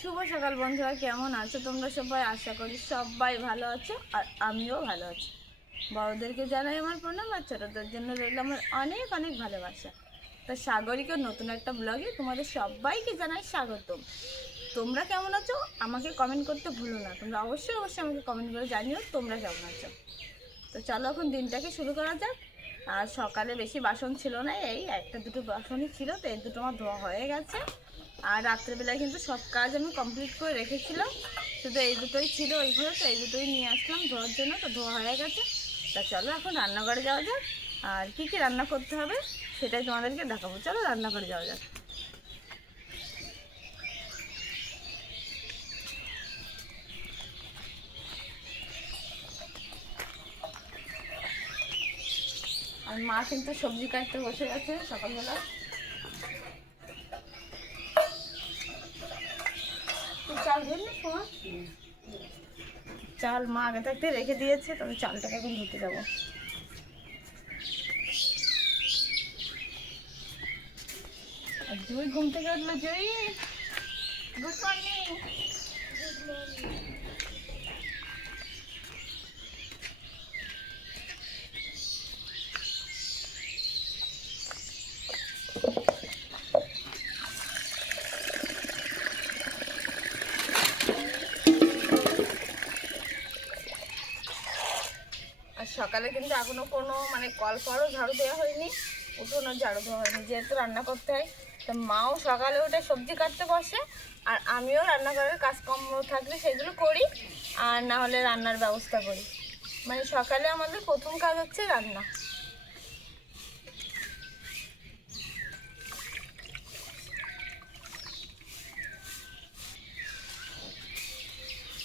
শুভ সকাল বন্ধুরা, কেমন আছো তোমরা সবাই? আশা করি সবাই ভালো আছো আর আমিও ভালো আছি। বড়দেরকে জানাই আমার প্রণাম আর ছোটদের জন্য রইল আমার অনেক অনেক ভালোবাসা। তো সাগরিকার নতুন একটা ব্লগে তোমাদের সবাইকে জানাই স্বাগতম। তোমরা কেমন আছো আমাকে কমেন্ট করতে ভুলো না। তোমরা অবশ্যই আমাকে কমেন্ট করে জানিও তোমরা কেমন আছো। তো চলো এখন দিনটাকে শুরু করা যাক। আর সকালে বেশি বাসন ছিল না, এই একটা দুটো বাসনই ছিল, তো এই দুটো আমার ধোয়া হয়ে গেছে। আর রাত্রেবেলায় কিন্তু সব কাজ আমি কমপ্লিট করে রেখেছিলাম, শুধু এই দুটোই ছিল ওই ঘরে, তো এই দুটোই নিয়ে আসলাম ধোয়ার জন্য, তো ধোয়া হয়ে গেছে। তা চলো এখন রান্নাঘরে যাওয়া যাক, আর কী কী রান্না করতে হবে সেটাই তোমাদেরকে দেখাবো। চলো রান্নাঘরে যাওয়া যাক। আর মা কিন্তু সবজি কাটতে বসে গেছে সকালবেলা। চাল ধরলি তোমার চাল মা আগে থাকতে রেখে দিয়েছে, তবে চালটাকে এখন ধুতে যাবো। আর জুই ঘুম থেকে উঠলো। জুই, গুড মর্নিং। আর সকালে কিন্তু এখনো কোনো কল ফলও ঝাড়ু দেওয়া হয়নি, উঠোনও ঝাড়ু দেওয়া হয়নি, যেহেতু রান্না করতে হয়। তো মাও সকালে উঠে সবজি কাটতে বসে, আর আমিও রান্নাঘরের কাজকর্ম থাকলে সেগুলো করি, আর না হলে রান্নার ব্যবস্থা করি। সকালে আমাদের প্রথম কাজ হচ্ছে রান্না।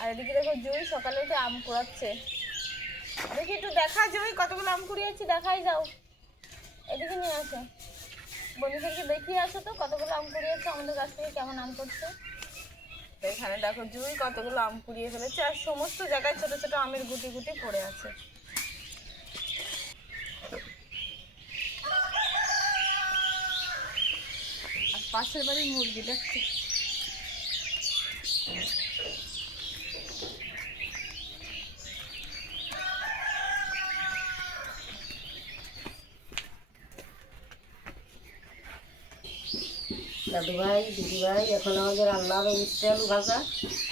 আর এদিকে দেখো জুই সকালে উঠে আম কুড়াচ্ছে। দেখি একটু দেখা জুই, কতগুলো আম কুড়িয়েছি দেখাই যাও। এদিকে নিয়ে আসো, বন্ধুদেরকে দেখিয়ে আসো তো কতগুলো আম কুড়িয়েছে আমাদের গাছ থেকে, কেমন আম করছে। তো এখানে দেখো জুই কতগুলো আম কুড়িয়ে ফেলেছে, আর সমস্ত জায়গায় ছোট ছোট আমের গুটি গুটি পড়ে আছে। আর পাশের বাড়ির মুরগি দেখছে। দাদু ভাই দিদি ভাই, এখন আমাদের রান্না হবে মিষ্টি আলু ভাজা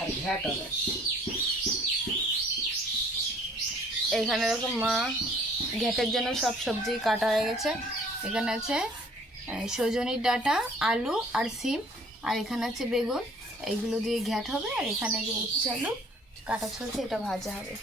আর ঘ্যাট হবে। এখানে দেখো মা ঘ্যাটের জন্য সব সবজি কাটা হয়ে গেছে। এখানে আছে সজনির ডাঁটা, আলু আর সিম, আর এখানে আছে বেগুন। এইগুলো দিয়ে ঘ্যাট হবে। আর এখানে যে উচ্ছে আলু কাটা চলছে, এটা ভাজা হবে।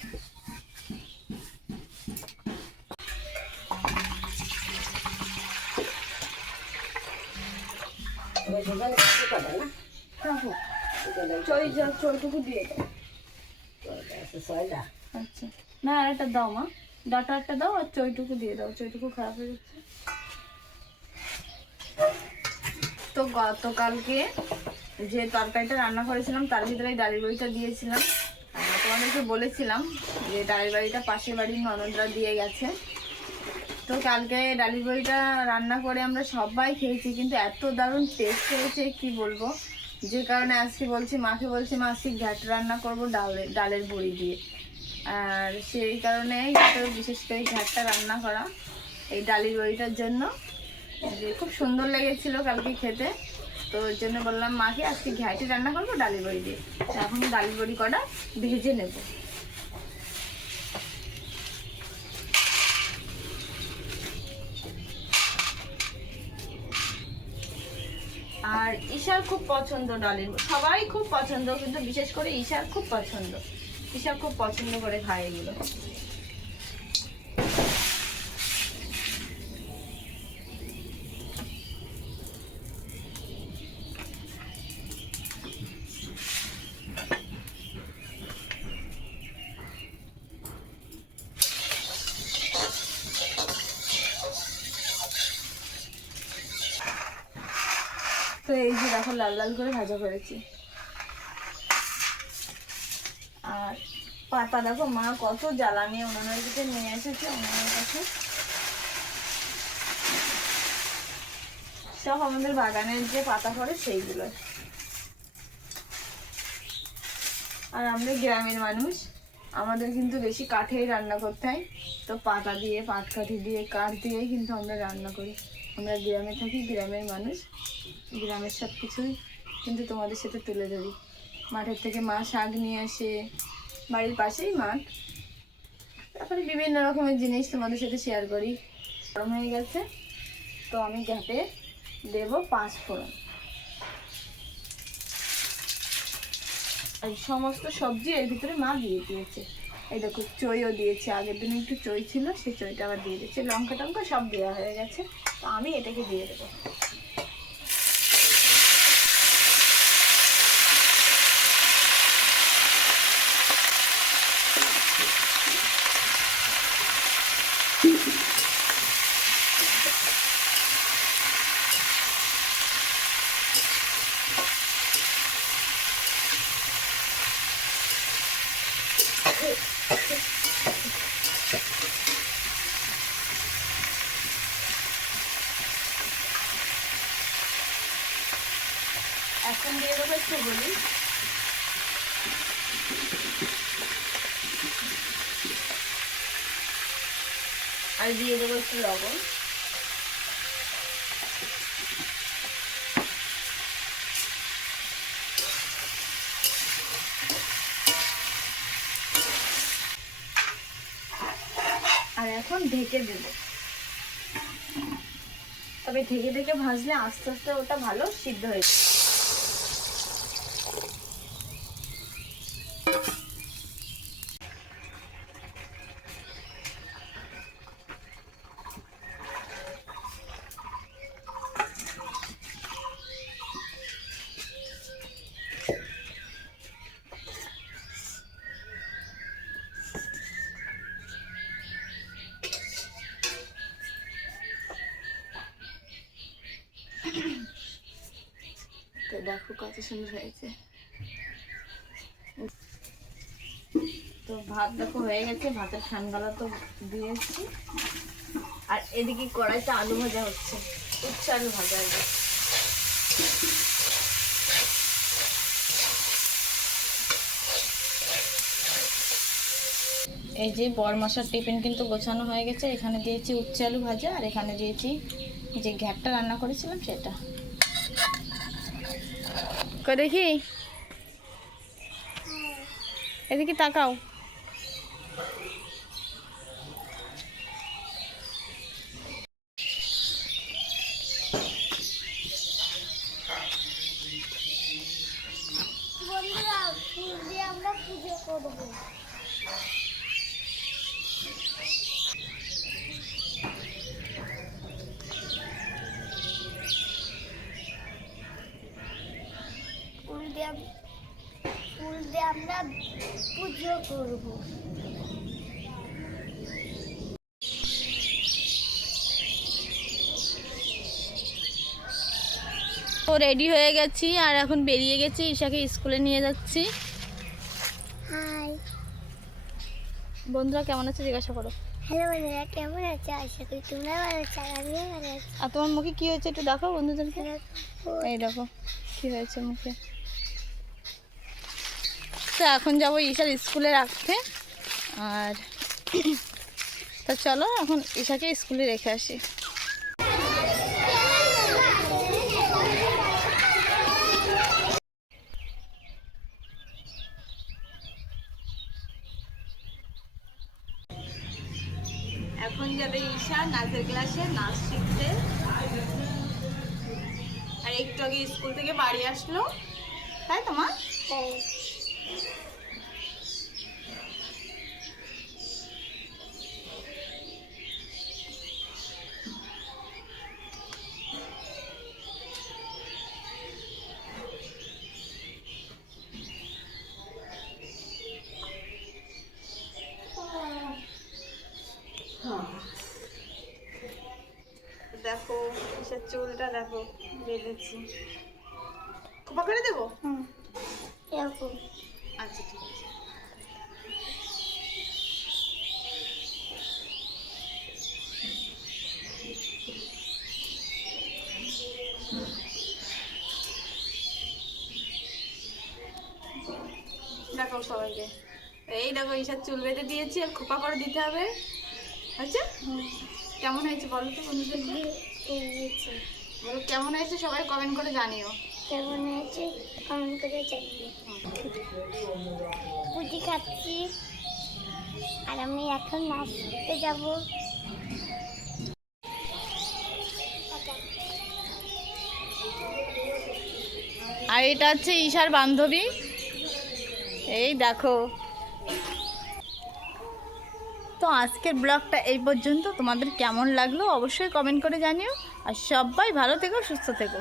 চইটুকু দিয়ে দাও। আচ্ছা, না আর একটা দাও মা, ডাটা একটা দাও আর চইটুকু দিয়ে দাও, চইটুকু খারাপ হয়ে যাচ্ছে। তো গতকালকে যে তরকারিটা রান্না করেছিলাম তার ভিতরে ডালের বড়িটা দিয়েছিলাম। তোমাদেরকে বলেছিলাম যে ডালের বড়িটা পাশের বাড়ির ননদরা দিয়ে গেছে। তো কালকে ডালের বড়িটা রান্না করে আমরা সবাই খেয়েছি, কিন্তু এত দারুণ টেস্ট হয়েছে কি বলবো। যে কারণে আজকে বলছি মাকে, বলছি মা আজকে ঘ্যাট রান্না করবো ডালের বড়ি দিয়ে। আর সেই কারণে বিশেষ করে ঘ্যাটটা রান্না করা এই ডালের বড়িটার জন্য, যে খুব সুন্দর লেগেছিল কালকে খেতে। তো ওর জন্য বললাম মাকে আজকে ঘ্যাটে রান্না করবো ডালের বড়ি দিয়ে। এখন ডালের বড়ি কটা ভেজে নেব। আর ঈশার খুব পছন্দ ডালের, সবাই খুব পছন্দ, কিন্তু বিশেষ করে ঈশার খুব পছন্দ। ঈশা খুব পছন্দ করে খায় এগুলো। তো এই যে দেখো লাল লাল করে ভাজা করেছি। আর পাতা দেখো মা কত জ্বালানি উনানের কাছে নিয়ে এসেছে, উনানের কাছে সব আমাদের বাগানের যে পাতা পড়ে সেইগুলো। আর আমরা গ্রামের মানুষ, আমাদের কিন্তু বেশি কাঠেই রান্না করতে হয়। তো পাতা দিয়ে, পাটকাঠি দিয়ে, কাঠ দিয়েই কিন্তু আমরা রান্না করি। আমরা গ্রামে থাকি, গ্রামের মানুষ, গ্রামের সব কিছুই কিন্তু তোমাদের সাথে তুলে ধরি। মাঠের থেকে মা শাক নিয়ে আসে, বাড়ির পাশেই মাঠ। তারপরে বিভিন্ন রকমের জিনিস তোমাদের সাথে শেয়ার করি। গরম হয়ে গেছে, তো আমি ঘাটে দেবো 5 ফোড়ন। এই সমস্ত সবজি এর ভিতরে মা দিয়ে দিয়েছে। এই দেখো চইও দিয়েছে, আগের দিন একটু চই ছিল, সেই চইটা আবার দিয়ে দিয়েছে। লঙ্কা টঙ্কা সব দেওয়া হয়ে গেছে, তো আমি এটাকে দিয়ে দেবো। এখন দিয়ে দেবো একটু হলুদ, আর দিয়ে দেবো একটু লবণ। আর এখন ঢেকে দেবো। তবে ঢেকে ঢেকে ভাজলে আস্তে আস্তে ওটা ভালো সিদ্ধ হয়ে যায়। তো দেখো কত সুন্দর হয়েছে। তো ভাত দেখো হয়ে গেছে, ভাতের ঠান্ডালা তো দিয়েছি। আর এদিকে কড়াইতে আলু ভাজা হচ্ছে, উচ্ছে আলু ভাজা। এই যে বড়মশার টিফিন কিন্তু গোছানো হয়ে গেছে। এখানে দিয়েছি উচ্ছে আলু ভাজা, আর এখানে দিয়েছি যে ঘ্যাটটা রান্না করেছিলাম সেটা। দেখি, এদিকে তাকাও। বন্ধুরা, ফুল দিয়ে আমরা পুজো করব। ফুল দিয়ে আমরা পুজো করব। তো রেডি হয়ে গেছি, আর এখন বেরিয়ে গেছি, ঈশাকে স্কুলে নিয়ে যাচ্ছি। হাই বন্ধুরা কেমন আছে জিজ্ঞাসা করো। হ্যালো বন্ধুরা, কেমন আছো? আশা করি তোমরা ভালো আছো, আর আমিও ভালো আছি। আর তোমার মুখে কি হয়েছে একটু দেখাও বন্ধুদেরকে। এই দেখো কি হয়েছে মুখে। তো এখন যাবো ঈশার স্কুলে রাখতে। আর তা চলো এখন ঈশাকে স্কুলে রেখে আসি। এখন যাবে ঈশা নাচের ক্লাসে, নাচ শিখতে। আর একটু আগে স্কুল থেকে বাড়ি আসলো, তাই তোমার? দেখো ঈশার চুলটা দেখো বেঁধেছি। খোপা করে দেবো? এরকম আচ্ছা ঠিক আছে। দেখাও সবাইকে। এই দেখো ঈশার চুল বেঁধে দিয়েছি, আর খোপা করে দিতে হবে। আচ্ছা কেমন হয়েছে বলো তো বন্ধুদেরকে? বলো কেমন হয়েছে, সবাই কমেন্ট করে জানিও। কেমন হয়েছে কমেন্ট করে জানিয়ে। পুটি খাচ্ছি আর আমি এখন নাচতে যাব। আর এটা হচ্ছে ঈশার বান্ধবী, এই দেখো। তো আজকের ব্লগটা এই পর্যন্ত। তোমাদের কেমন লাগলো অবশ্যই কমেন্ট করে জানিও। আর সবাই ভালো থেকো, সুস্থ থেকো।